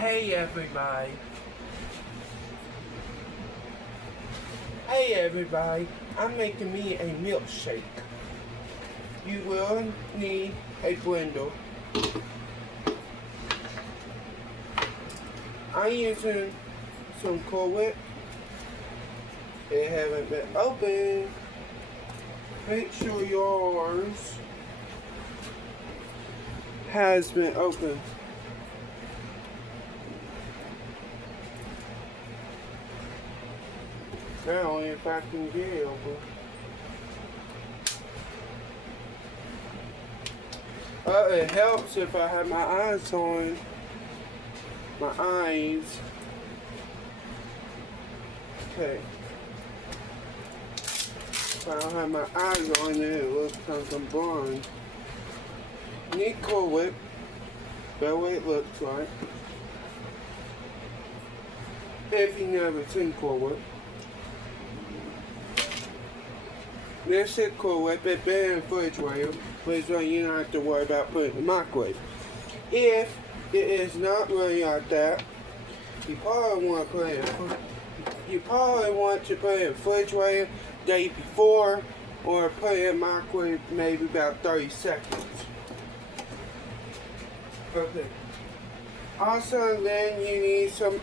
Hey everybody. Hey everybody. I'm making me a milkshake. You will need a blender. I'm using some Cool Whip. It haven't been opened. Make sure yours has been opened. Now if I can get it open. It helps if I have my eyes on. My eyes. Okay. If I don't have my eyes on it, it looks like I'm blind. Need Cool Whip. That's what it looks like. If you never seen Cool Whip. This is Cool Whip. It's been in the refrigerator. Which way you don't have to worry about putting it in the microwave. If it is not really like that, you probably want to put it in the refrigerator the day before, or put it in the microwave maybe about 30 seconds. Okay. Also, then you need some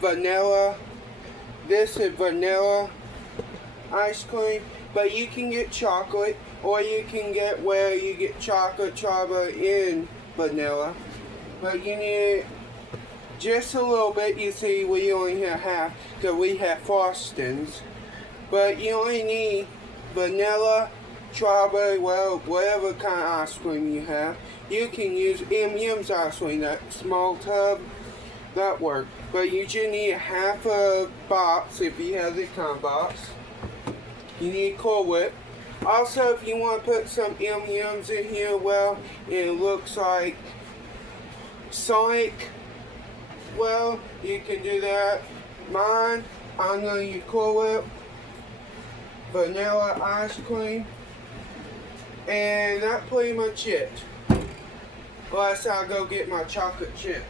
vanilla. This is vanilla ice cream, but you can get chocolate, or you can get where you get chocolate in vanilla. But you need just a little bit. You see, we only have half because we have frostings. But you only need vanilla, strawberry, well, whatever kind of ice cream you have. You can use M&M's ice cream, that small tub, that works. But you just need half a box if you have this kind of box. You need Cool Whip. Also, if you want to put some M&M's in here, well, it looks like Sonic, well, you can do that. Mine, I'm going to use Cool Whip, vanilla ice cream, and that's pretty much it. Unless I go get my chocolate chips.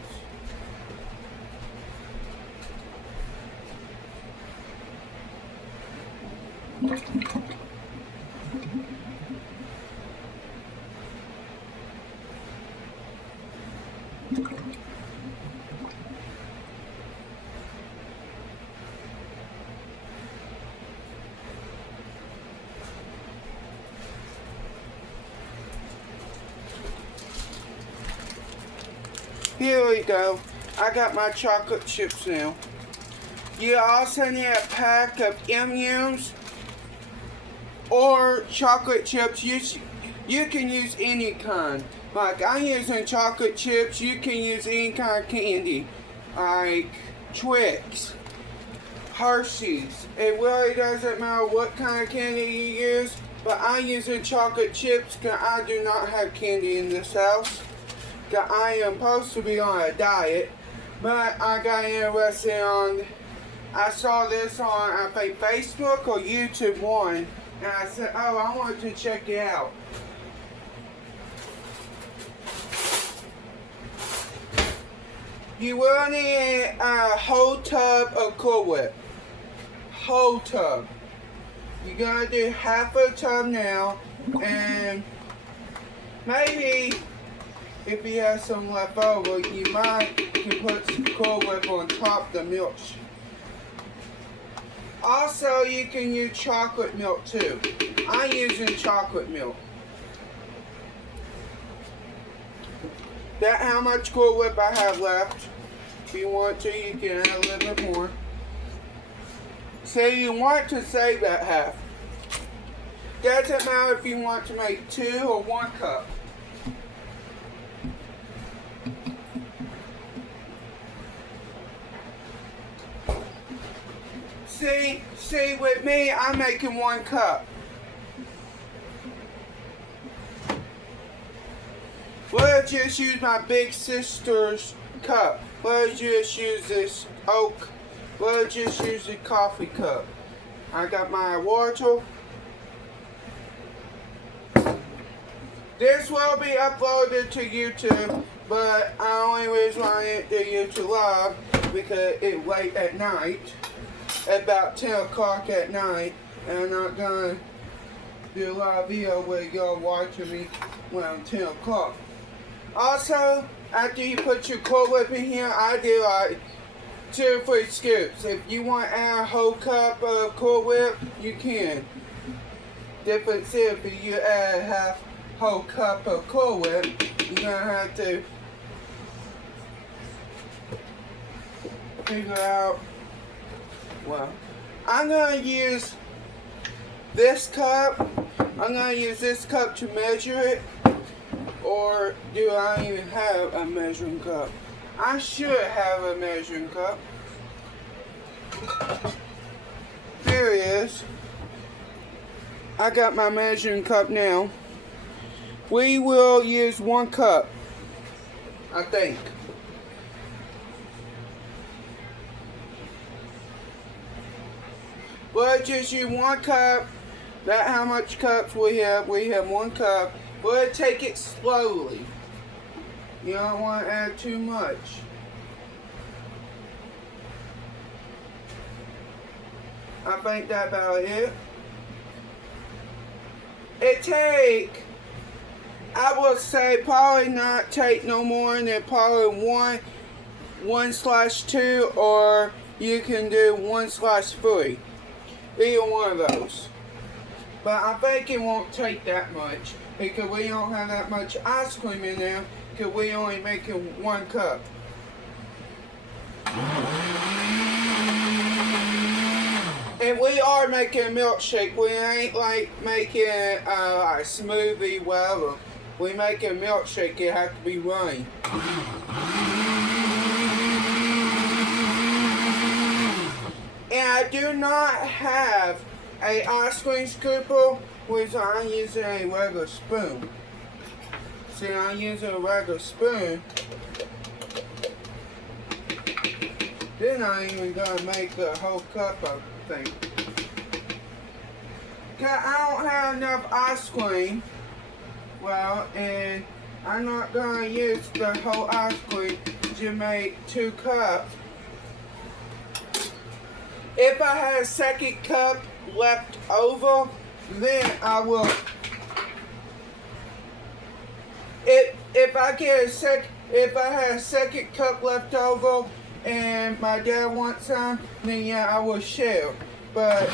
Here we go. I got my chocolate chips now. You also need a pack of M&M's or chocolate chips. You can use any kind. Like I'm using chocolate chips. You can use any kind of candy, like Twix, Hershey's. It really doesn't matter what kind of candy you use. But I'm using chocolate chips because I do not have candy in this house. That I am supposed to be on a diet, but I got interested I saw this on, I think, Facebook or YouTube one, and I said, oh, I want to check it out. You will need a whole tub of Cool Whip. Whole tub. You're gonna do half a tub now, and maybe if you have some left over, you can put some Cool Whip on top of the milk. Also, you can use chocolate milk too. I'm using chocolate milk. That's how much Cool Whip I have left. If you want to, you can add a little bit more. Say you want to save that half. Doesn't matter if you want to make 2 or 1 cup. See, with me, I'm making 1 cup. We'll just use my big sister's cup. We'll just use this oak. We'll just use the coffee cup. I got my water. This will be uploaded to YouTube, but I only was running it to YouTube Live because it's late at night, about 10 o'clock at night, and I'm not gonna do a live video where y'all watching me around 10 o'clock. Also, after you put your Cool Whip in here, I do like 2 or 3 scoops. If you want to add a whole cup of Cool Whip, you can. Difference is, if you add half whole cup of Cool Whip, you're gonna have to figure out. Well, I'm gonna use this cup. I'm gonna use this cup to measure it. Or do I even have a measuring cup? I should have a measuring cup. There it is. I got my measuring cup now. We will use 1 cup, I think. We'll just use 1 cup. That's how much cups we have. We have 1 cup. We'll take it slowly. You don't want to add too much. I think that's about it. It take, I would say, probably not take no more than probably 1/2, or you can do 1/3. Either one of those. But I think it won't take that much because we don't have that much ice cream in there because we only making 1 cup. And we are making a milkshake. We ain't like making a smoothie, whatever. We make a milkshake. It has to be runny. And I do not have a ice cream scooper, which I'm using a regular spoon. See, I'm using a regular spoon. Then I ain't even gonna make a whole cup of thing. Cause I don't have enough ice cream. Well, and I'm not gonna use the whole ice cream to make 2 cups. If I had a second cup left over, then I will. If I had a second cup left over and my dad wants some, then yeah, I will share. But I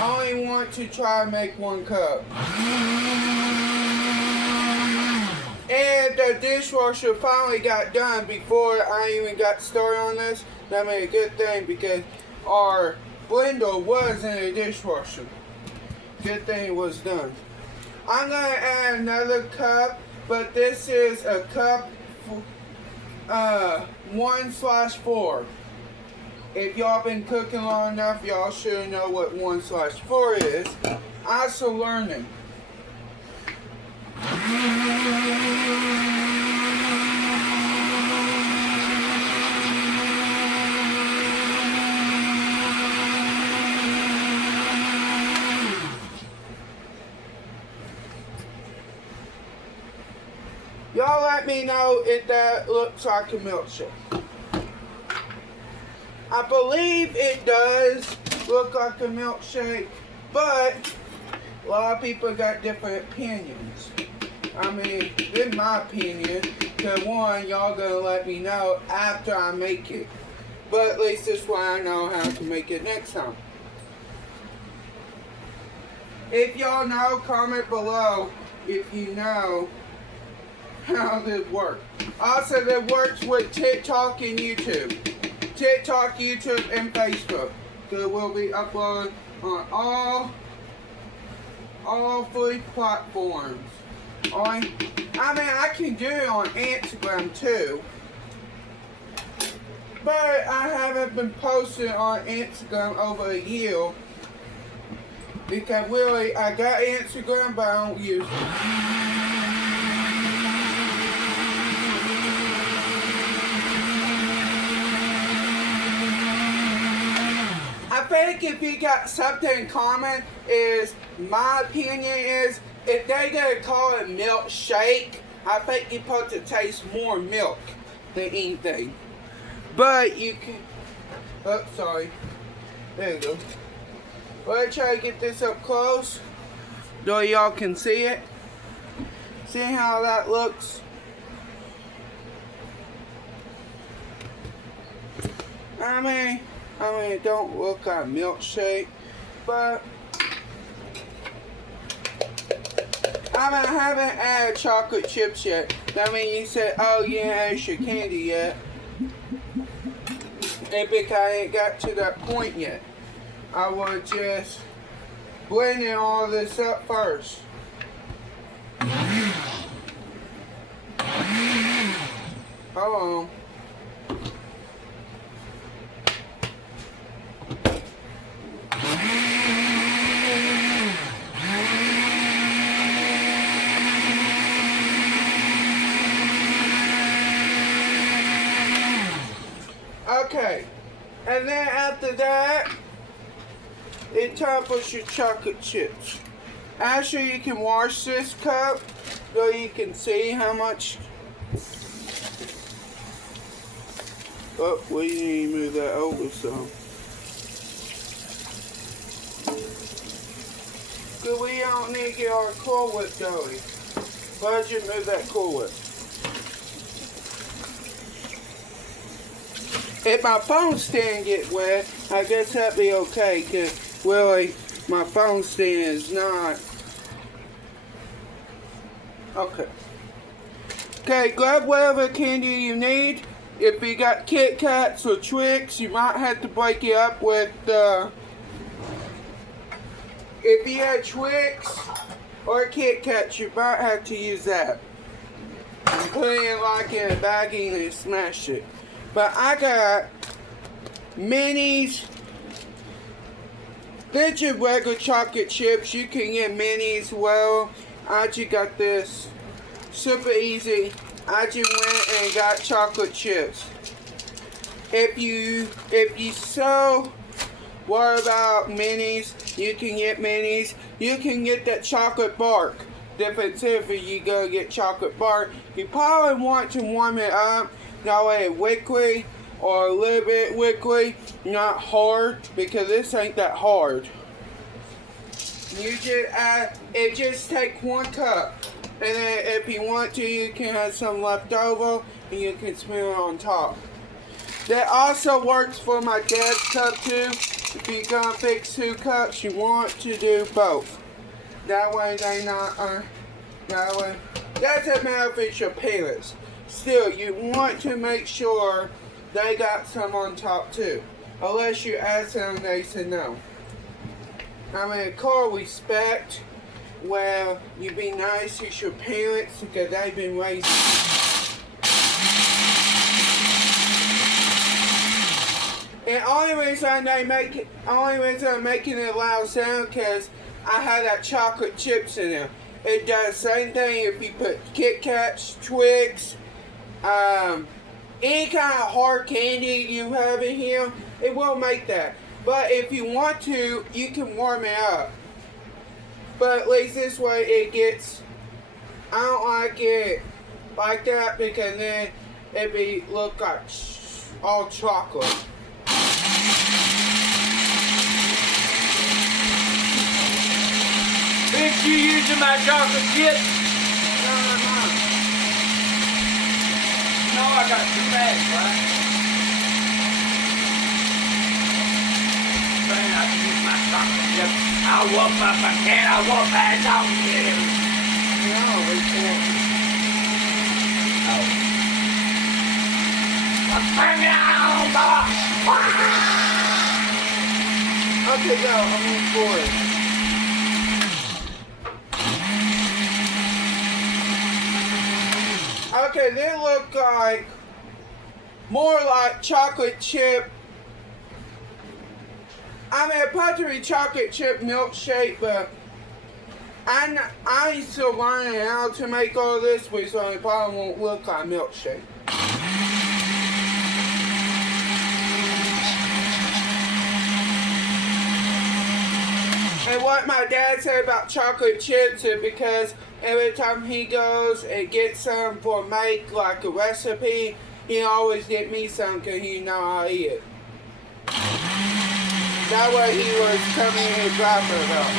only want to try to make 1 cup. And the dishwasher finally got done before I even got started on this. That made a good thing because our blender was in the dishwasher. Good thing it was done. I'm gonna add another cup, but this is a cup 1/4. If y'all been cooking long enough, y'all should know what 1/4 is. I'm still learning. Y'all let me know if that looks like a milkshake. I believe it does look like a milkshake, but a lot of people got different opinions. I mean, in my opinion, because one, y'all gonna let me know after I make it. But at least this way I know how to make it next time. If y'all know, comment below if you know how this works. Also, that works with TikTok and YouTube. TikTok, YouTube, and Facebook. So it will be uploaded on all 3 platforms. I mean, I can do it on Instagram too. But I haven't been posting on Instagram over a year. Because really, I got Instagram, but I don't use it. I think if you got something in common is my opinion is if they gonna call it milkshake, I think you're supposed to taste more milk than anything. But you can, oh, sorry. There you go. Let's try to get this up close so y'all can see it. See how that looks? I mean, it don't look like milkshake, but I haven't added chocolate chips yet. I mean, you said, oh, you ain't added your candy yet. And because I ain't got to that point yet, I would just blend all this up first. Hold on. Okay, and then after that, it's time for your chocolate chips. Actually, you can wash this cup so you can see how much. Oh, we need to move that over some. Cause we don't need to get our Cool Whip going. Why don't you move that Cool Whip? If my phone stand get wet, I guess that'd be okay, cause really, my phone stand is not. Okay. Okay, grab whatever candy you need. If you got Kit Kats or Trix, you might have to break it up with, if you had Trix or Kit Kats, you might have to use that. And put it like in a baggie and smash it. But I got minis. These are regular chocolate chips. You can get minis. Well, I just got this. Super easy. I just went and got chocolate chips. If you so worry about minis, you can get minis. You can get that chocolate bark. Difference if you go get chocolate bark, you probably want to warm it up. That way it's liquid or a little bit liquid, not hard, because this ain't that hard. You just add, it just take 1 cup. And then if you want to, you can have some left over and you can smear it on top. That also works for my dad's cup too. If you're gonna fix 2 cups, you want to do both. That way they not, that way. Doesn't matter if it's your parents. Still, you want to make sure they got some on top too. Unless you ask them, they say no. I mean, core respect. Well, you be nice to your parents because they've been raised. And only reason I'm making it loud sound because I had that chocolate chips in there. It does the same thing if you put Kit Kats, Twix, any kind of hard candy you have in here, it will make that. But if you want to, you can warm it up. But at least this way it gets, I don't like it like that because then it be look like all chocolate. Bitch, you using my chocolate chip? No. No, I got some bags, right? Saying I can use my chocolate chip. I'll whoop up a can, I'll whoop ass on you. No, we can't. Oh. Well, bring it on, boy. Okay, go, I'm in for it. Okay, they look like more like chocolate chip. I mean, a buttery chocolate chip milkshake, but I still learning how to make all this, so it probably won't look like milkshake. And what my dad said about chocolate chips is because every time he goes and gets some for make like a recipe, he always get me some because he know I eat it. That's what he was coming in his rapper about.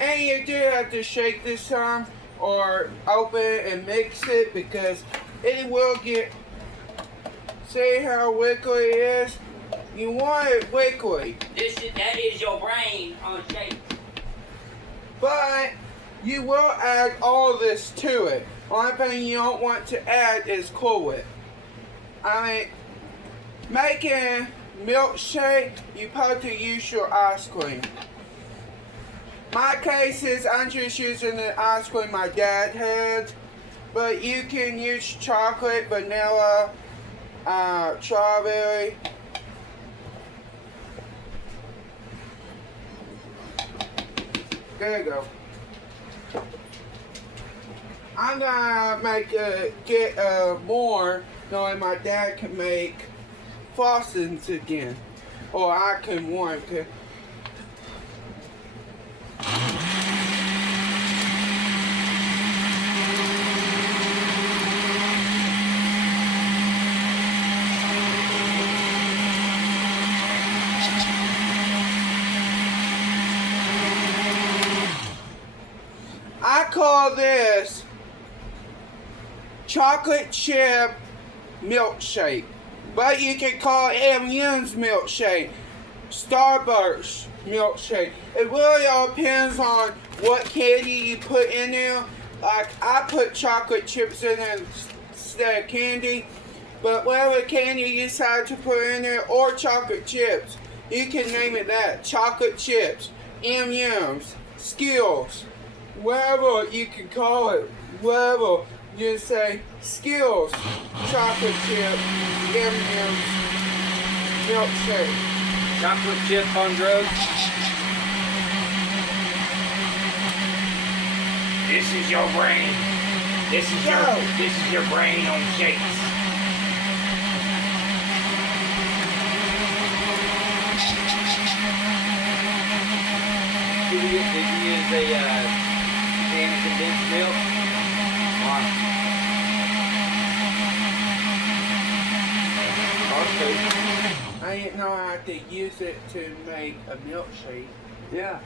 And you do have to shake this some or open it and mix it because it will get, see how wiggly it is? You want it wiggly. That is your brain on shake. But you will add all this to it. Only thing you don't want to add is Cool Whip. I mean, making milkshake, you probably use your ice cream. My case is I'm just using the ice cream my dad had, but you can use chocolate, vanilla, strawberry. There you go. I'm gonna get more, knowing my dad can make frostings again, or I can warm it. I call this chocolate chip milkshake, but you can call it M&M's milkshake, Starburst milkshake. It really all depends on what candy you put in there. Like I put chocolate chips in there instead of candy, but whatever candy you decide to put in there or chocolate chips, you can name it that. Chocolate chips, M&M's, Skills. Whatever you can call it, whatever, you say Skills, chocolate chip, M&M's, milkshake. Chocolate chip on drugs. This is your brain. This is your brain on shakes. Did you use a can of condensed milk? Why? I didn't know how to use it to make a milkshake. Yeah.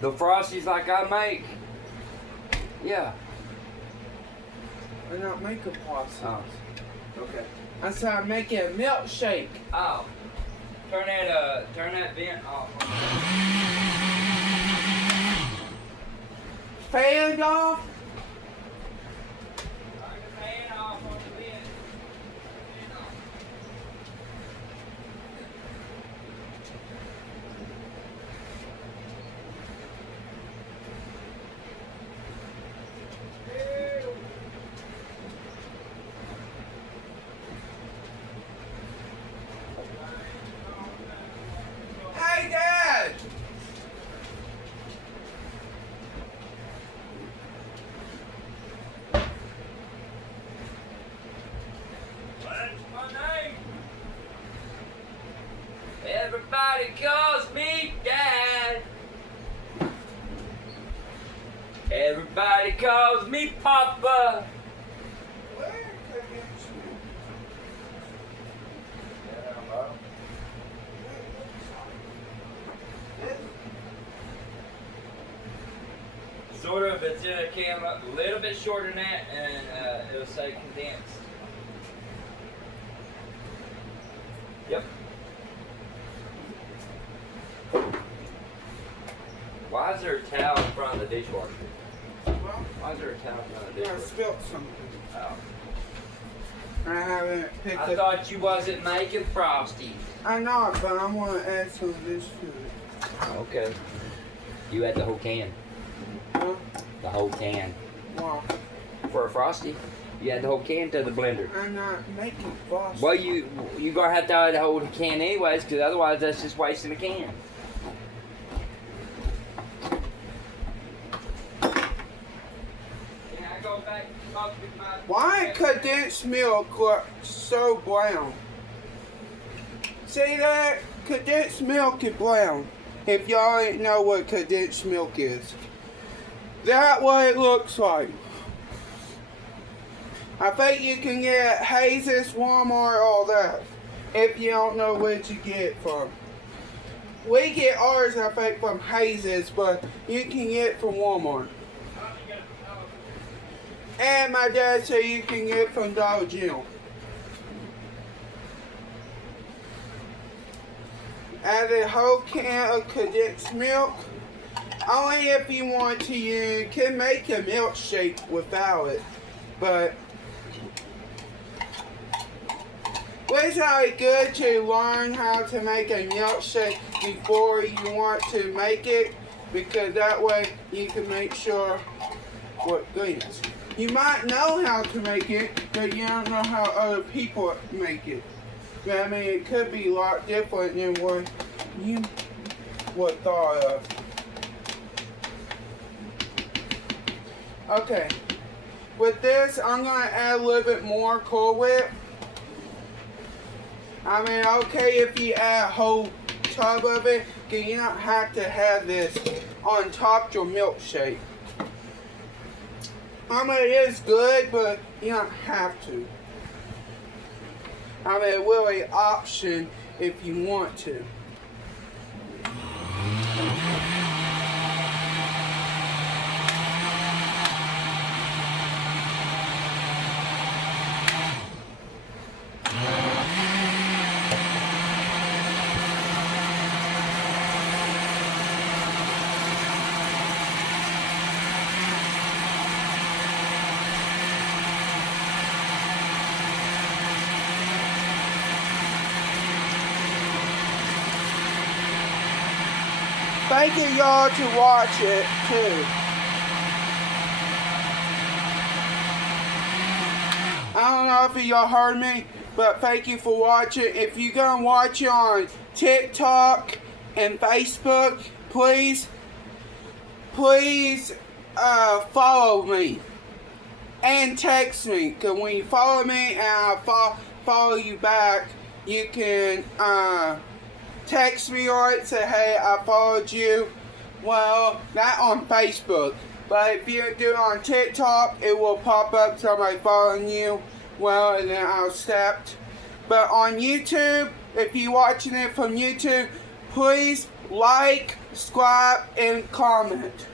The Frosties like I make. Yeah. I'm not making frosties. Oh. Okay. I said I'm making a milkshake. Oh. Turn that vent off. Fan off? Turn the fan off on the vent. Hey, Dad! What's my name? Everybody calls me Dad. Everybody calls me Papa. Sort of, it's in a camera, a little bit shorter than that, and it'll say condensed. Yep. Why is there a towel in front of the dishwasher? Well, Why is there a towel in front of the I dishwasher? spilled something. Oh. I haven't picked I up. thought you wasn't making Frosties. I'm not, but I want to add some of this to it. Okay. You had the whole can. Huh? The whole can. Wow. For a Frosty, you had the whole can to the blender. I'm not making frosting. Well, you gonna have to add the whole can anyways, because otherwise that's just wasting a can. Can I go back? Why condensed milk look so brown? See that? Condensed milk is brown. If y'all ain't know what condensed milk is. That's what it looks like. I think you can get Haze's, Walmart, all that. If you don't know where to get it from. We get ours, I think, from Haze's, but you can get it from Walmart. And my dad said you can get it from Dollar General. Add a whole can of condensed milk. Only if you want to. You can make a milkshake without it. But it's always good to learn how to make a milkshake before you want to make it, because that way you can make sure what goodness. You might know how to make it, but you don't know how other people make it. I mean, it could be a lot different than what you would thought of. Okay, with this, I'm going to add a little bit more Cool Whip. I mean, okay, if you add a whole tub of it, because you don't have to have this on top of your milkshake. I mean, it is good, but you don't have to. I mean, really option if you want to. Thank you y'all to watch it too. I don't know if y'all heard me, but thank you for watching. If you're gonna watch it on TikTok and Facebook, please follow me and text me. Cause when you follow me and I follow you back, you can text me or say, hey, I followed you. Well, not on Facebook, but if you do it on TikTok, it will pop up somebody following you. Well, and then I'll accept. But on YouTube, if you're watching it from YouTube, please like, subscribe, and comment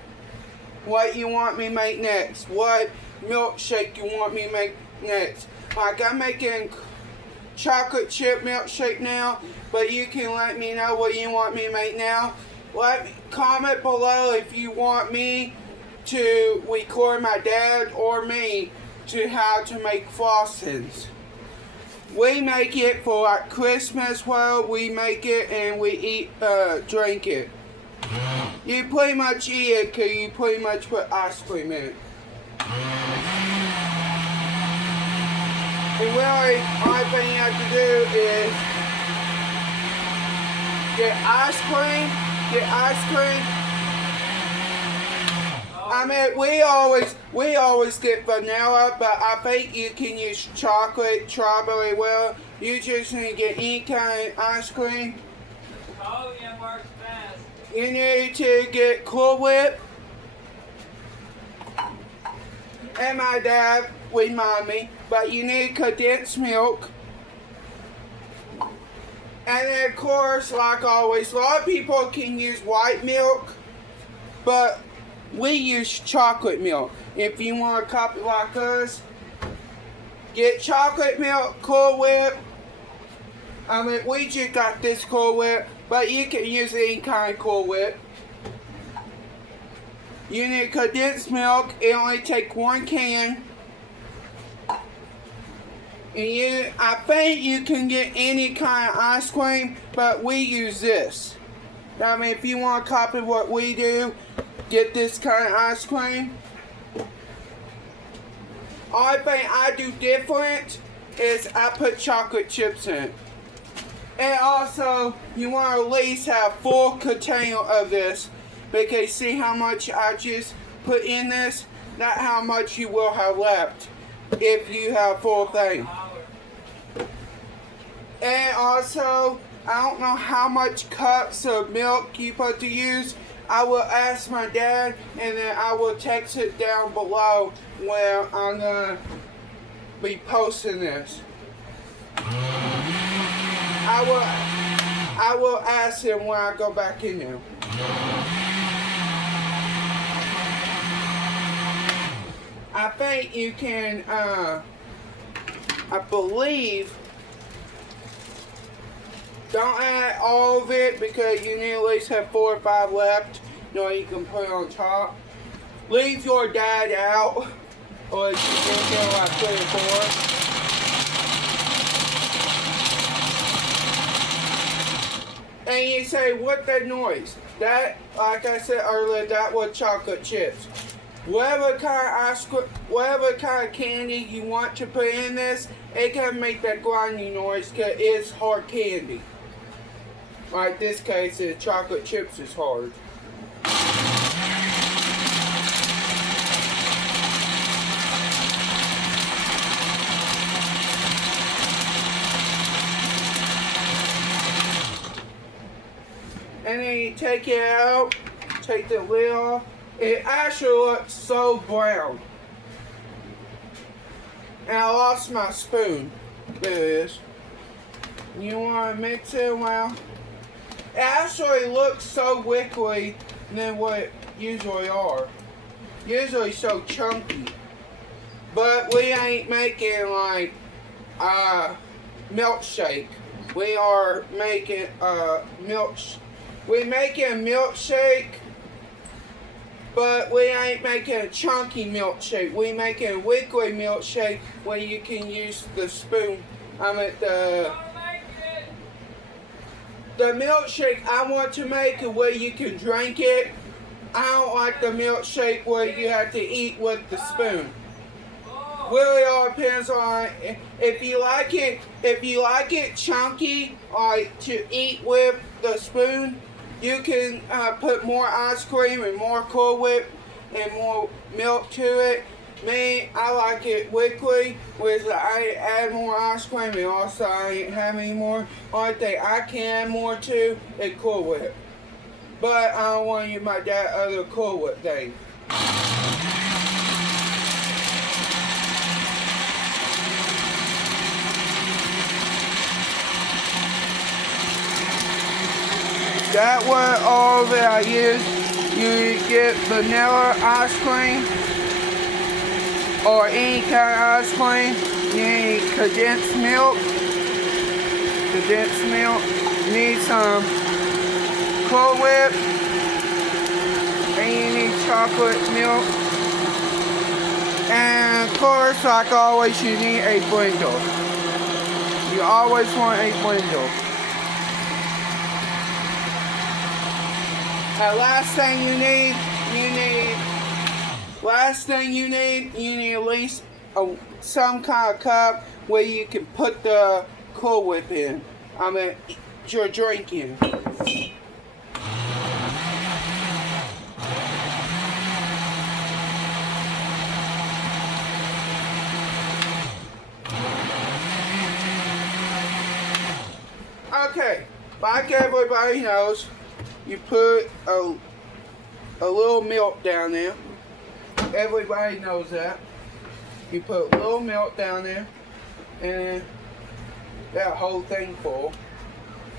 what you want me to make next. What milkshake you want me to make next. Like, I'm making chocolate chip milkshake now, but you can let me know what you want me to make now. Comment below if you want me to record my dad or me to how to make frostings. We make it for like Christmas. Well, we make it and we eat, drink it. You pretty much eat it because you pretty much put ice cream in it. And really, only thing you have to do is get ice cream. I mean, we always get vanilla, but I think you can use chocolate, strawberry. Well, you just need to get any kind of ice cream. Oh, yeah, works fast. You need to get Cool Whip. And my dad remind me, but you need condensed milk. And then of course, like always, a lot of people can use white milk, but we use chocolate milk. If you want a copy like us, get chocolate milk, Cool Whip. I mean, we just got this Cool Whip, but you can use any kind of Cool Whip. You need condensed milk. It only takes 1 can. And I think you can get any kind of ice cream, but we use this. I mean, if you want to copy what we do, get this kind of ice cream. Only thing I do different is I put chocolate chips in it. And also, you want to at least have 4 container of this, because see how much I just put in this? not how much you will have left if you have full thing. And also, I don't know how much cups of milk you put to use. I will ask my dad, and then I will text it down below where I'm gonna be posting this. I will ask him when I go back in there. I think you can, I believe, don't add all of it because you need at least have 4 or 5 left. You know, you can put it on top. Leave your dad out, or you can get like 3 or 4. And you say, what that noise? That, like I said earlier, that was chocolate chips. Whatever kind of ice cream, whatever kind of candy you want to put in this, it can make that grinding noise because it's hard candy. Like this case, the chocolate chips is hard. And then you take it out, take the lid off. It actually looks so brown. And I lost my spoon. There it is. You want to mix it well? It actually looks so liquidy than what it usually are. Usually so chunky. But we ain't making like milkshake. We are making we're making a milkshake, but we ain't making a chunky milkshake. We making a liquid milkshake where you can use the spoon. The milkshake I want to make is where you can drink it. I don't like the milkshake where you have to eat with the spoon. Really all depends on if you like it. If you like it chunky, like to eat with the spoon, you can put more ice cream and more Cool Whip and more milk to it. Me, I like it liquid, which I add more ice cream and also I ain't have any more. Only thing I can add more to is Cool Whip. But I don't want to use my dad's other Cool Whip thing. That was all that I used. You get vanilla ice cream or any kind of ice cream. You need condensed milk. You need some Cool Whip. And you need chocolate milk. And of course, like always, you need a blender. You always want a blender. And last thing you need at least some kind of cup where you can put the Cool Whip in. Your drink in. Okay, like everybody knows, you put a little milk down there. Everybody knows that. You put a little milk down there, and that whole thing full.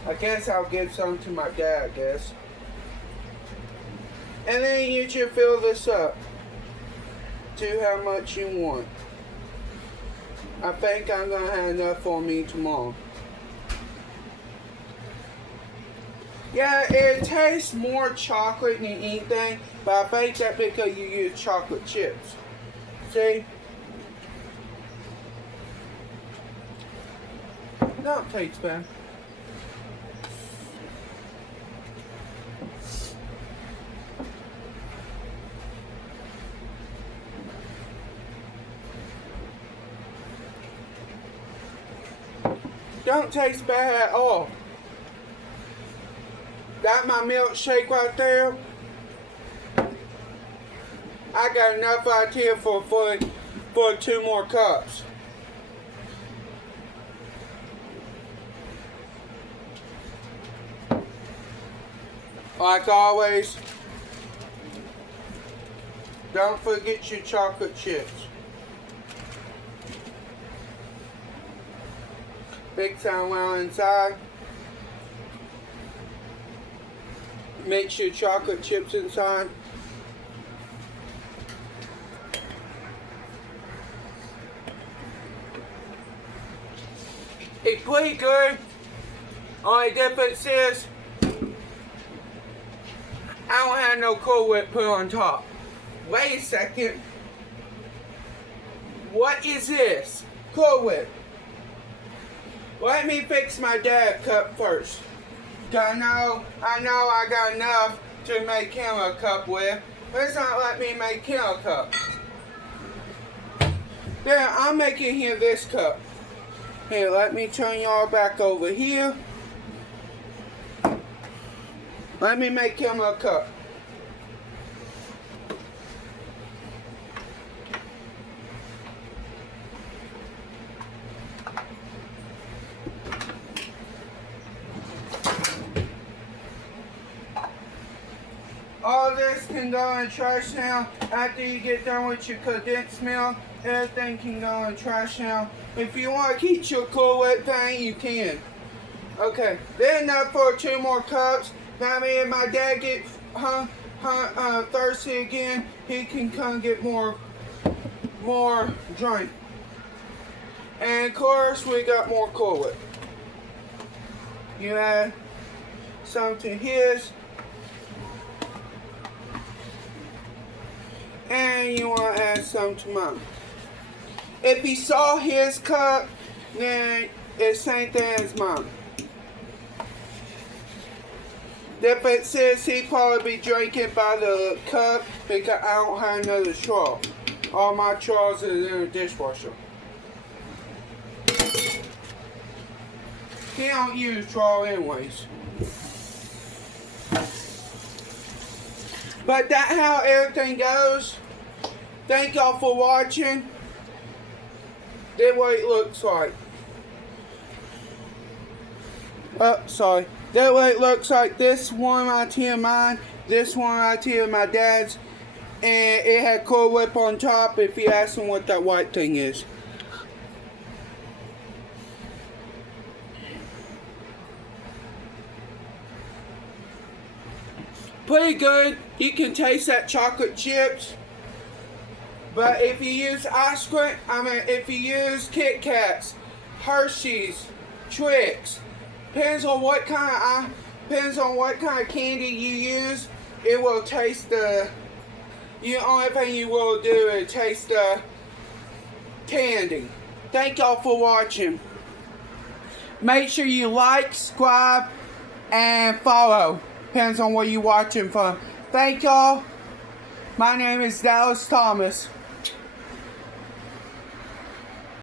I guess I'll give some to my dad, I guess. And then you should fill this up to how much you want. I think I'm gonna have enough for me tomorrow. Yeah, it tastes more chocolate than anything, but I think that's because you use chocolate chips. See? Don't taste bad. Don't taste bad at all. Got my milkshake right there. I got enough out here for 2 more cups. Like always, don't forget your chocolate chips. Mix them well inside. Mix your chocolate chips inside. It's pretty good. Only difference is I don't have no Cool Whip put on top. Wait a second. What is this? Cool Whip. Let me fix my dad cup first. I know I got enough to make him a cup with. Let's not let me make him a cup. Then I'm making him this cup. Here, let me turn y'all back over here. Let me make him a cup. All this can go in the trash now. After you get done with your condensed milk, everything can go in the trash now. If you want to keep your Cool Whip thing, you can. Okay, then enough for 2 more cups. Now, if my dad gets thirsty again, he can come get more drink. And of course, we got more Cool Whip. You add some to his. And you want to add some to mine. If he saw his cup, then it's the same thing as mine. Difference is he probably be drinking by the cup because I don't have another straw. All my straws is in the dishwasher. He don't use straw anyways. But that's how everything goes. Thank y'all for watching. That's what it looks like. Sorry. That way it looks like this one right here mine, this one right here my dad's, and it had Cool Whip on top if you ask them what that white thing is. Pretty good. You can taste that chocolate chips. But if you use ice cream, if you use Kit Kats, Hershey's, Trix, depends on what kind of candy you use. It will taste the only thing you will do is taste the candy. Thank y'all for watching. Make sure you like, subscribe, and follow. Depends on what you're watching from. Thank y'all. My name is Dallas Thomas.